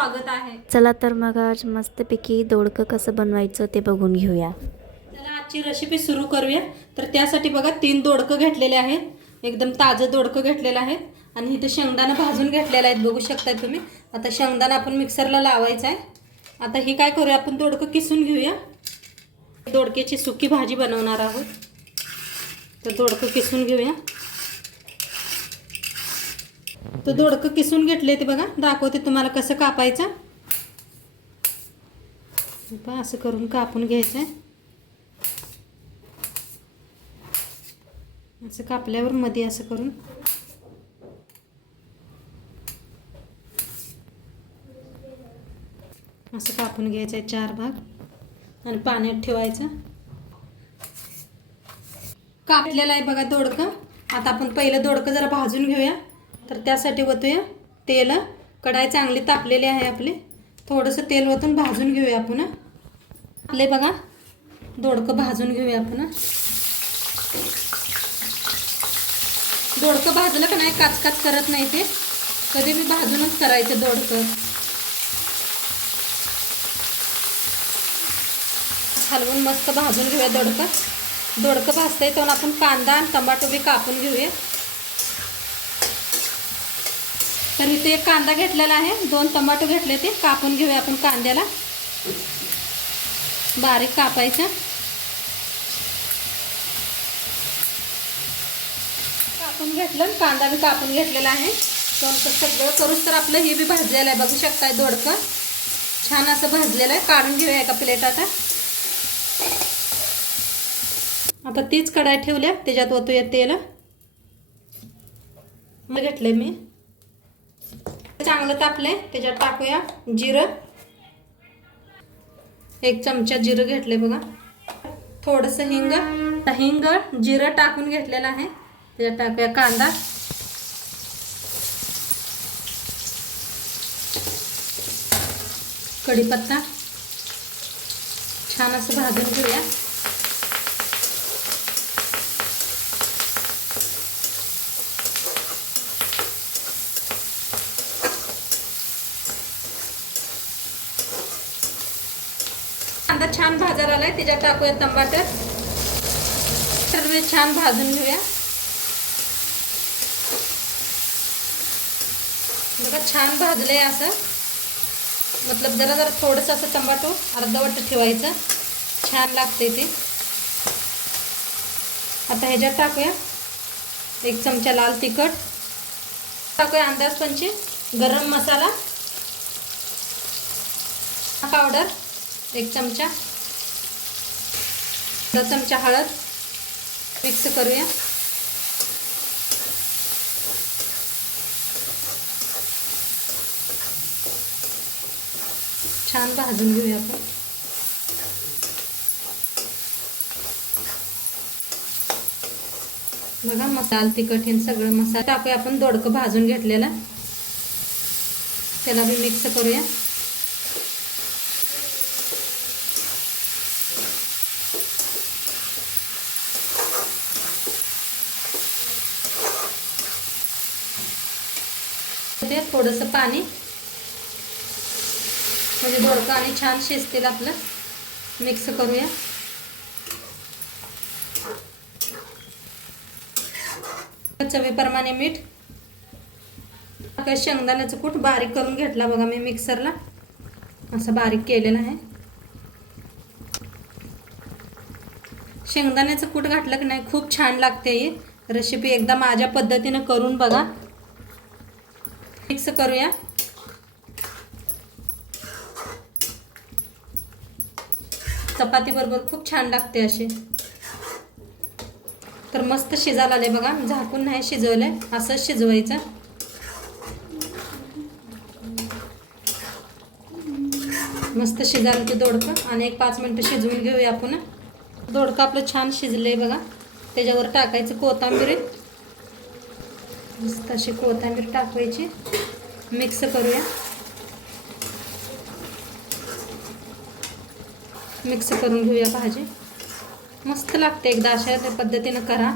स्वागत आहे. चला तर मग आज मस्तपैकी दोडकं कसं बनवायचं ते बघून घेऊया. चला आजची रेसिपी सुरू करूया. तर त्यासाठी बघा तीन दोडकं घेतलेले आहेत. एकदम ताजं दोडकं घेतलेलं आहे आणि इथं शेंगदाणा भाजून घेतलेलं आहेत. बघू शकताय तुम्ही. आता शेंगदाणा आपण मिक्सरला लावायचा आहे. आता ही काय करूया आपण दोडकं किसून घेऊया. दोडक्याची सुकी भाजी बनवणार आहोत. तर दोडकं किसून घेऊया. तो दोडकं किसून घेतले ते बघा दाखवते तुम्हाला कसं कापायचं. असं करून कापून घ्यायचं आहे असं कापल्यावर मध्ये असं करून. असं कापून घ्यायचं आहे चार भाग आणि पाण्यात ठेवायचं. कापलेलं आहे बघा दोडकं. आता आपण पहिलं दोडकं जरा भाजून घेऊया. तर त्यासाठी ओतूया तेल कढाई चांगली तापलेली आहे आपली. थोडंसं तेल ओतून भाजून घेऊया आपण आपले बघा दोडकं भाजून घेऊया आपण दोडकं भाजलं का नाही काच काच करत नाही ते. कधी मी भाजूनच करायचं दोडकं. हलवून मस्त भाजून घेऊया दोडकं. दोडकं भाजता येतो आपण कांदा आणि टमाटो बी कापून घेऊया. तर इथे एक कांदा घेतलेला आहे. दोन टमाटो घेतले ते. कापून घेऊया आपण कांद्याला. बारीक कापायचं. कापून घेतलं कांदा बी कापून घेतलेला आहे. तर सगळं करूच तर आपलं हे बी भाजलेलं आहे. बघू शकताय दोडकं. छान असं भाजलेलं आहे. काढून घेऊया एका प्लेट आता. आता तीच कढाई ठेवल्या. त्याच्यात ओतूया तेल. मग घेतलंय मी. चांगलं तापलंय. त्याच्यात टाकूया जिरं. एक चमचा जिरं घेतलंय बघा. थोडंसं हिंग. हिंग जिरं टाकून घेतलेलं आहे. त्याच्यात टाकूया कांदा. कढीपत्ता. छान असं भाजून घेऊया. कांदा छान भाजायला आलाय त्याच्यात टाकूया टमाटर सर्व छान भाजून घेऊया. बघा छान भाजलंय असं. मतलब जरा जरा थोडंसं असं टमाटो अर्धवट ठेवायचं. छान लागते ते. आता ह्याच्यात टाकूया. एक चमचा लाल तिखट. टाकूया अंदाज पंचे गरम मसाला. पावडर. एक चमचा. अर्धा चमचा हळद. मिक्स करूया. छान भाजून घेऊया आपण. बघा मसाला तिखट हे सगळं मसाला. टाकूया आपण दोडकं भाजून घेतलेला. त्याला बी मिक्स करूया. ते थोडंसं पाणी. म्हणजे दोडकं आणि छान शिजतील आपलं. मिक्स करूया. चवीप्रमाणे मीठ. काय शेंगदाण्याचं कूट बारीक करून घेतला बघा मी मिक्सरला. असं बारीक केलेलं आहे. शेंगदाण्याचं कूट घातलं की नाही खूप छान लागते ही. रेसिपी एकदा माझ्या पद्धतीनं करून बघा. मिक्स करूया. चपाती बरोबर खूप छान लागते असे तर मस्त शिजायला आले बघा. झाकून नाही शिजवले असंच शिजवायचं. मस्त शिजायला ते दोडकं. आणि एक पाच मिनटं शिजवून घेऊया आपण. दोडकं आपलं छान शिजलंय बघा. त्याच्यावर टाकायचं कोथांबीर. मस्त अशी कोथिंबीर टाकायची मिक्स करूया. मिक्स करून घेऊया भाजी. मस्त लागते एकदा अशा त्या पद्धतीनं करा.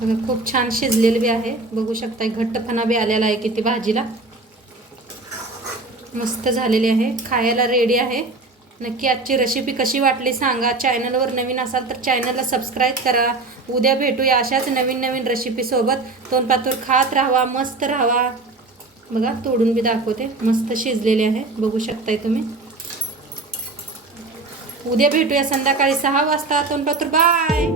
बघा खूप छान शिजलेली बी आहे. बघू शकताय घट्टपणा बी आलेला आहे किती भाजीला. मस्त झालेली आहे. खायला रेडी आहे. नक्की आजची रेसिपी कशी वाटली सांगा. चॅनलवर नवीन असाल तर चॅनलला सबस्क्राईब करा. उद्या भेटूया अशाच नवीन नवीन रेसिपीसोबत तोंडपातूर खात राहावा मस्त राहावा. बघा तोडून बी दाखवते. मस्त शिजलेले आहे. बघू शकताय तुम्ही. उद्या भेटूया संध्याकाळी सहा वाजता. तोंडपातूर बाय